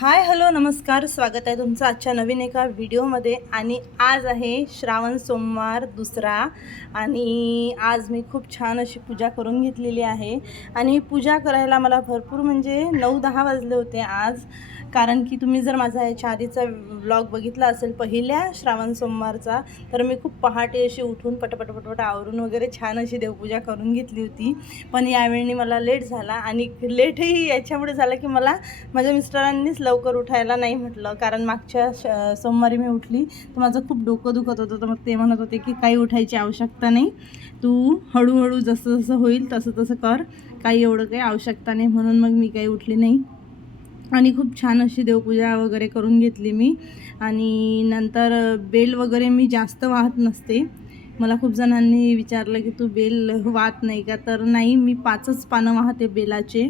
Hi hello नमस्कार. स्वागत आहे तुमचं आजच्या नवीन एका व्हिडिओमध्ये. आणि आज आहे श्रावण सोमवार दुसरा. आणि आज मी खूप छान अशी पूजा करून घेतलेली आहे. आणि पूजा करायला मला भरपूर म्हणजे नऊ दहा वाजले होते आज. कारण की तुम्ही जर माझा याच्या आधीचा ब्लॉग बघितला असेल पहिल्या श्रावण सोमवारचा तर मी खूप पहाटे अशी उठून पटपट पटपट आवरून वगैरे छान अशी देवपूजा करून घेतली होती. पण यावेळी मला लेट झाला आणि लेटही याच्यामुळे झालं की मला माझ्या मिस्टरांनीच लवकर उठायला नाही म्हटलं. कारण मागच्या श सोमवारी मी उठली तर माझं खूप डोकं दुखत होतं. तर मग ते म्हणत होते की काही उठायची आवश्यकता नाही. तू हळूहळू जसं जसं होईल तसं तसं कर. काही एवढं काही आवश्यकता नाही म्हणून मग मी काही उठली नाही. आणि खूप छान अशी देवपूजा वगैरे करून घेतली मी. आणि नंतर बेल वगैरे मी जास्त वाहत नसते. मला खूप जणांनी विचारलं की तू बेल वाहत नाही का? तर नाही मी पाचच पानं वाहते बेलाचे.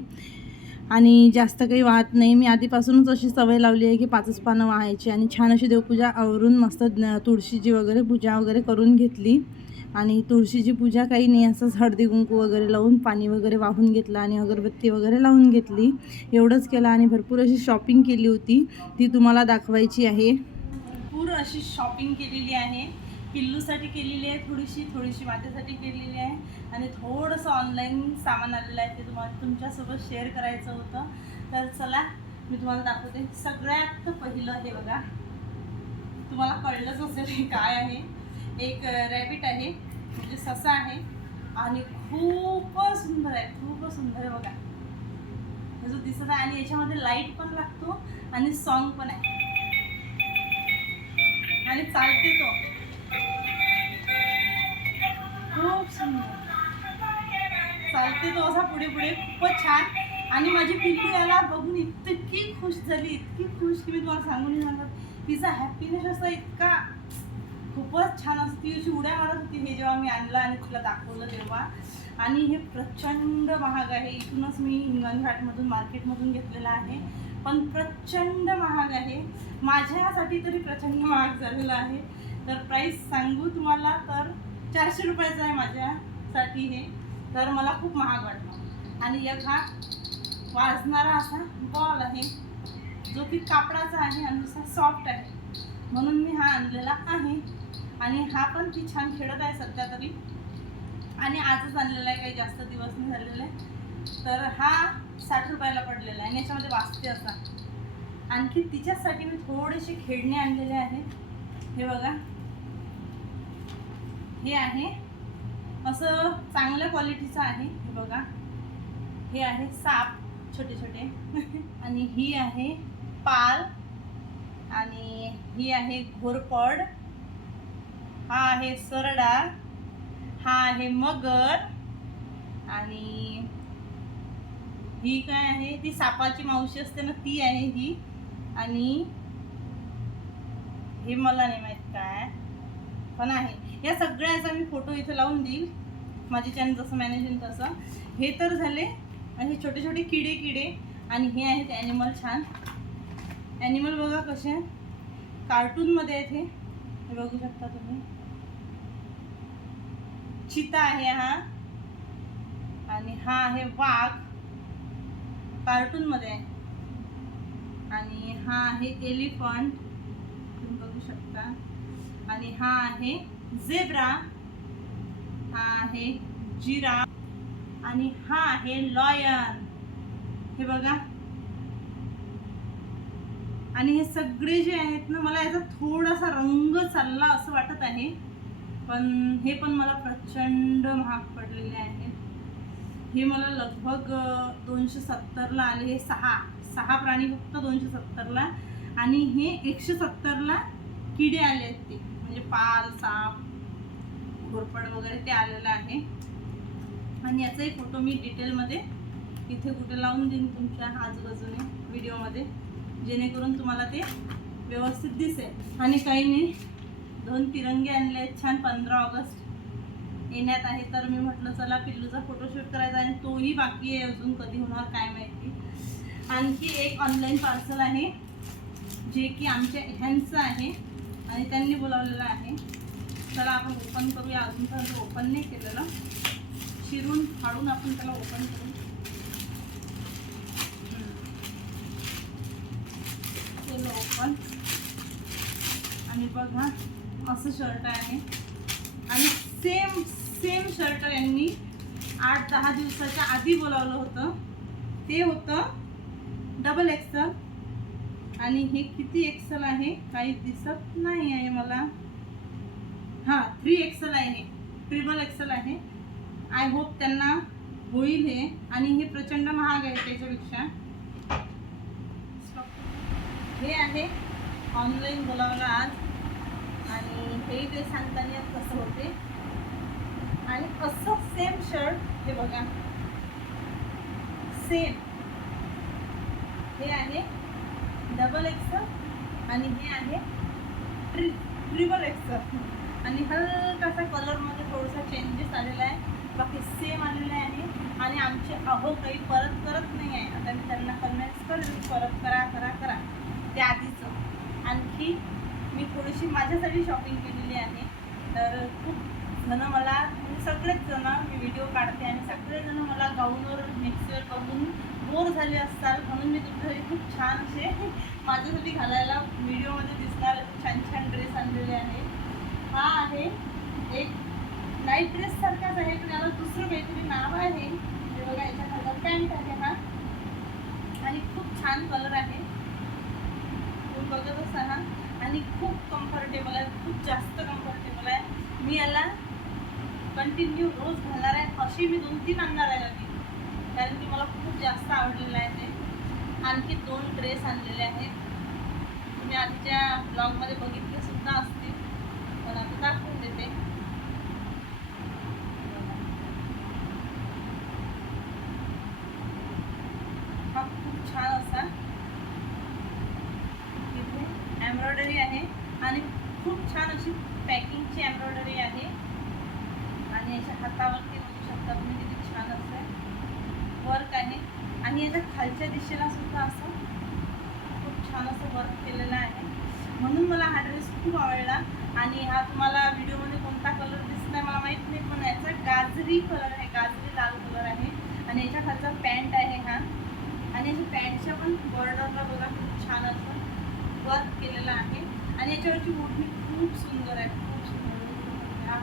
आणि जास्त काही वाहत नाही. मी आधीपासूनच अशी सवय लावली आहे की पाचच पानं वाहायची. आणि छान अशी देवपूजा आवरून मस्त तुळशीची वगैरे पूजा वगैरे करून घेतली. आणि तुळशीची पूजा काही नाही असंच हळदी कुंकू वगैरे लावून पाणी वगैरे वाहून घेतलं आणि अगरबत्ती वगैरे लावून घेतली. एवढंच केलं आणि भरपूर अशी शॉपिंग केली होती. ती तुम्हाला दाखवायची आहे. भरपूर अशी शॉपिंग केलेली आहे. पिल्लूसाठी केलेली आहे थोडीशी थोडीशी माझ्यासाठी केलेली आहे. आणि थोडंसं ऑनलाईन सामान आलेलं आहे ते तुम्हाला तुमच्यासोबत शेअर करायचं होतं. तर चला मी तुम्हाला दाखवते. सगळ्यात पहिलं हे बघा. तुम्हाला कळलंच असेल हे काय आहे. एक रॅबिट आहे. म्हणजे ससा आहे. आणि खूपच सुंदर आहे. खूपच सुंदर आहे बघा. जो दिसत आहे आणि याच्यामध्ये लाइट पण लागतो आणि सॉन्ग पण आहे. आणि चालते तो. खूप सुंदर. चालते तो असा पुढे पुढे. खूपच छान. आणि माझी पिल्लू याला बघून इतकी खुश झाली. इतकी खुश की मी तुम्हाला सांगून नाही सांगत तिचा हॅपीनेस असा इतका खूपच छान असती अशी उड्या मारत होती हे जेव्हा मी आणलं आणि तुला दाखवलं तेव्हा. आणि हे प्रचंड महाग आहे. इथूनच मी हिंगणघाटमधून मार्केटमधून घेतलेलं आहे. पण प्रचंड महाग आहे. माझ्यासाठी तरी प्रचंड महाग झालेलं आहे. तर प्राईस सांगू तुम्हाला तर चारशे रुपयाचं आहे माझ्यासाठी हे. तर मला खूप महाग वाटलं. आणि एक हा वाजणारा असा बॉल आहे जो की कापडाचा आहे आणि दुसरा सॉफ्ट आहे. म्हणून मी हा आणलेला आहे. आणि हा पण ती छान खेळत आहे सध्या तरी. आणि आजच आणलेला आहे काही जास्त दिवस नाही झालेले. तर हा साठ रुपयाला पडलेला आहे आणि याच्यामध्ये वाचते असा. आणखी तिच्यासाठी मी थोडेसे खेळणे आणलेले आहेत. हे बघा. हे आहे. असं चांगल्या क्वालिटीचं आहे. हे बघा. हे आहे साप छोटे छोटे. आणि ही आहे पाल. आणि ही आहे घोरपड. हा आहे सरडा हा आहे मगर आणि ही काय आहे? ती सापाची मावशी असते ना ती आहे ही. आणि हे मला नाही माहीत काय पण आहे. या सगळ्याचा मी फोटो इथे लावून देईल. माझे चॅनल जसं मॅनेज होईल तसं. हे तर झाले आणि हे छोटे छोटे किडे किडे आणि हे आहेत ॲनिमल छान. ॲनिमल बघा कसे कार्टूनमध्ये आहेत हे. हे बघू शकता तुम्ही. चिता आहे हा. आणि हा आहे वाघ कार्टूनमध्ये. आहे आणि हा आहे एलिफंट. तुम्ही बघू शकता. आणि हा आहे झेब्रा. हा आहे जिरा आणि हा आहे लॉयन. हे बघा. आणि हे सगळे जे आहेत ना मला याचा थोडासा रंग चालला असं वाटत आहे. पण हे पण मला प्रचंड महाग पडलेले आहेत हे मला लगभग दोनशे सत्तरला आले. हे सहा सहा प्राणी फक्त दोनशे सत्तरला आणि हे एकशे सत्तरला किडे आले आहेत ते. म्हणजे पाल साप घोरपड वगैरे ते आलेलं आहे. आणि याचाही फोटो मी डिटेलमध्ये इथे कुठे लावून देईन तुमच्या आजूबाजूने व्हिडिओमध्ये जेणेकरून तुम्हाला ते व्यवस्थित दिसेल. आणि काही नाही दोन तिरंगे आणले छान पंधरा ऑगस्ट येण्यात आहे. तर मी म्हटलं चला पिल्लूचा फोटोशूट करायचा आणि तोही बाकी आहे अजून कधी होणार काय माहिती. आणखी एक ऑनलाईन पार्सल आहे जे की आमच्या ह्यांचं आहे आणि त्यांनी बोलावलेलं आहे. चला आपण ओपन करूया. अजूनपर्यंत ओपन नाही केलेलं. शिरून फाडून आपण त्याला ओपन करू. हम्म. ओपन आणि बघा असं शर्ट आहे. आणि सेम सेम शर्ट यांनी आठ दहा दिवसाच्या आधी बोलावलं होतं. ते होतं डबल एक्सल आणि हे किती एक्सल आहे? काही दिसत नाही आहे मला. हां थ्री एक्सल आहे. हे ट्रिपल एक्सल आहे. आय होप त्यांना होईल हे. आणि हे प्रचंड महाग आहे त्याच्यापेक्षा. हे आहे. ऑनलाईन बोलावलं आज. हे ते सांगताना कसं होते? आणि असं सेम शर्ट हे बघा. सेम हे आहे डबल एक्सल आणि हे आहे ट्रि ट्रिपल एक्सल आणि हलकासा कलरमध्ये थोडासा चेंजेस आलेला आहे. बाकी सेम आलेला आहे. आणि आमचे अहो काही परत करत नाही आहे. आता मी त्यांना कन्व्हिन्स करेन. परत करा करा करा. त्या आधीचं आणखी मी थोडीशी माझ्यासाठी शॉपिंग केलेली आहे. तर खूप जण मला म्हणजे सगळेच जण मी व्हिडिओ काढते आणि सगळेजण मला गाऊनवर मिक्सवर बघून बोर झाले असतात. म्हणून मी तुमच्यासाठी खूप छान असे माझ्यासाठी घालायला व्हिडिओमध्ये दिसणार छान छान ड्रेस आणलेले आहे हा आहे एक नाईट ड्रेस सारखाच आहे पण याला दुसरं काहीतरी नाव आहे. हे बघा याच्या खाली पॅन्ट आहे हा. आणि खूप छान कलर आहे. तुम्ही असा आहात आणि खूप कम्फर्टेबल आहे खूप जास्त कम्फर्टेबल आहे. मी याला कंटिन्यू रोज घालणार आहे अशी मी दोन तीन आणणार आहे नवीन कारण की मला खूप जास्त आवडलेलं आहे ते. आणखी दोन ड्रेस आणलेले आहेत. तुम्ही आधीच्या ब्लॉगमध्ये बघितले सुद्धा असतील. पण आता दाखवून देते. हा खूप छान असतो इथे एम्ब्रॉयडरी आहे आणि खूप छान अशी पॅकिंगची एम्ब्रॉयडरी आहे. आणि याच्या हातावरती बघू शकता तुम्ही किती छान असं वर्क आहे. आणि याच्या खालच्या दिशेला सुद्धा असं खूप छान असं वर्क केलेलं आहे. म्हणून मला हा ड्रेस खूप आवडला. आणि हा तुम्हाला व्हिडिओमध्ये कोणता कलर दिसत आहे मला माहीत नाही पण याचा गाजरी कलर आहे गाजरी लाल कलर आहे. आणि याच्या खालचा पॅन्ट आहे हा. आणि याच्या पॅन्टच्या पण बॉर्डरला बघा खूप छान असं वर्क केलेला आहे. आणि याच्यावरची ओढणी खूप सुंदर आहे. खूप सुंदर. हा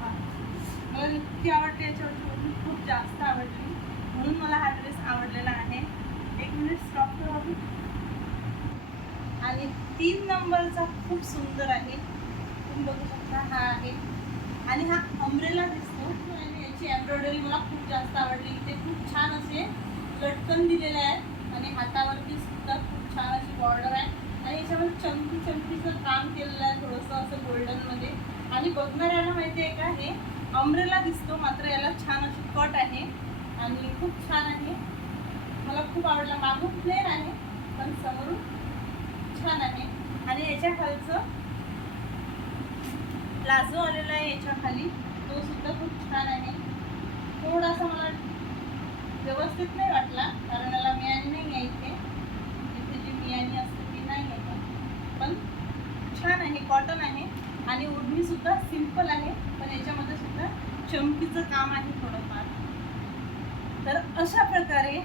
मला इतकी आवडते याच्यावरची ओढणी खूप जास्त आवडली. म्हणून मला हा ड्रेस आवडलेला आहे. एक मिनिट स्टॉप करू आणि तीन नंबरचा खूप सुंदर आहे. तुम्ही बघू शकता हा आहे. आणि हा अम्ब्रेला दिसतो. आणि याची एम्ब्रॉयडरी मला खूप जास्त आवडली. इथे खूप छान असे लटकन दिलेले आहेत. आणि हातावरती सुद्धा खूप छान अशी बॉर्डर आहे. याच्यावर चमकी चमकीचं काम केलेलं आहे थोडंसं असं गोल्डनमध्ये आणि बघणाऱ्याला माहिती आहे का हे अम्ब्रेला दिसतो मात्र याला छान अशी कट आहे. आणि खूप छान आहे. मला खूप आवडला. मागून प्लेन आहे पण समोरून छान आहे. आणि याच्या खालचं प्लाझो आलेला आहे याच्या खाली. तो सुद्धा खूप छान आहे. थोडासा मला व्यवस्थित नाही वाटला कारण याला मियानी नाही आहे इथे जी मियानी असते ती नाही आहे पण आणि कॉटन आहे आणि ओढणी सुद्धा सिंपल आहे पण याच्यामध्ये सुद्धा चमकीचं काम आहे थोडंफार. तर अशा प्रकारे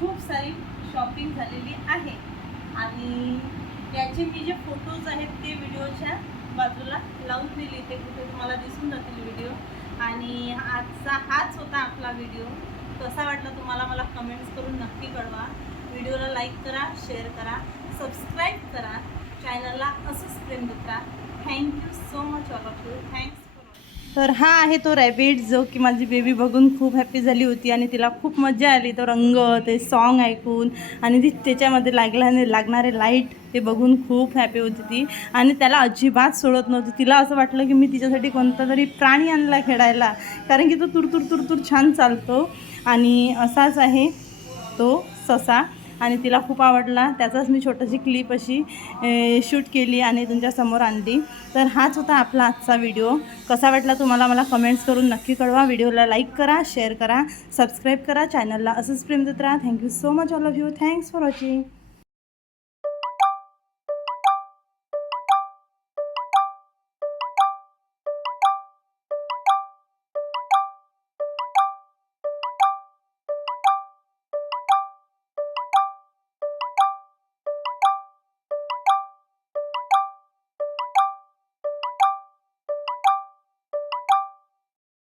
खूप सारी शॉपिंग झालेली आहे. आणि याचे मी जे फोटोज आहेत ते व्हिडिओच्या बाजूला लावून दिले ते कुठे तुम्हाला दिसून जातील व्हिडिओ. आणि आजचा हाच होता आपला व्हिडिओ. कसा वाटला तुम्हाला मला कमेंट्स करून नक्की कळवा. व्हिडिओला लाईक करा शेअर करा सबस्क्राईब करा. चॅनलला असंच प्रेम देत राहा thank you so much all of you thanks तर हा आहे तो रॅबिट जो की माझी बेबी बघून खूप हॅपी झाली होती आणि तिला खूप मजा आली. तो रंग ते सॉन्ग ऐकून आणि ती त्याच्यामध्ये लागला लागणारे लाइट ते बघून खूप हॅपी होती ती. आणि त्याला अजिबात सोडत नव्हती. तिला असं वाटलं की मी तिच्यासाठी कोणता तरी प्राणी आणला खेळायला. कारण की तो तुरतुर तुरतुर छान चालतो. आणि असाच आहे तो ससा. आणि तिला खूप आवडला. त्याचाच मी छोटीशी क्लिप अशी शूट केली आणि तुमच्यासमोर आणली. तर हाच होता आपला आजचा व्हिडिओ कसा वाटला तुम्हाला मला कमेंट्स करून नक्की कळवा. व्हिडिओला लाईक करा शेअर करा सबस्क्राईब करा. चॅनलला असंच प्रेम देत राहा. Thank you so much all of you thanks for watching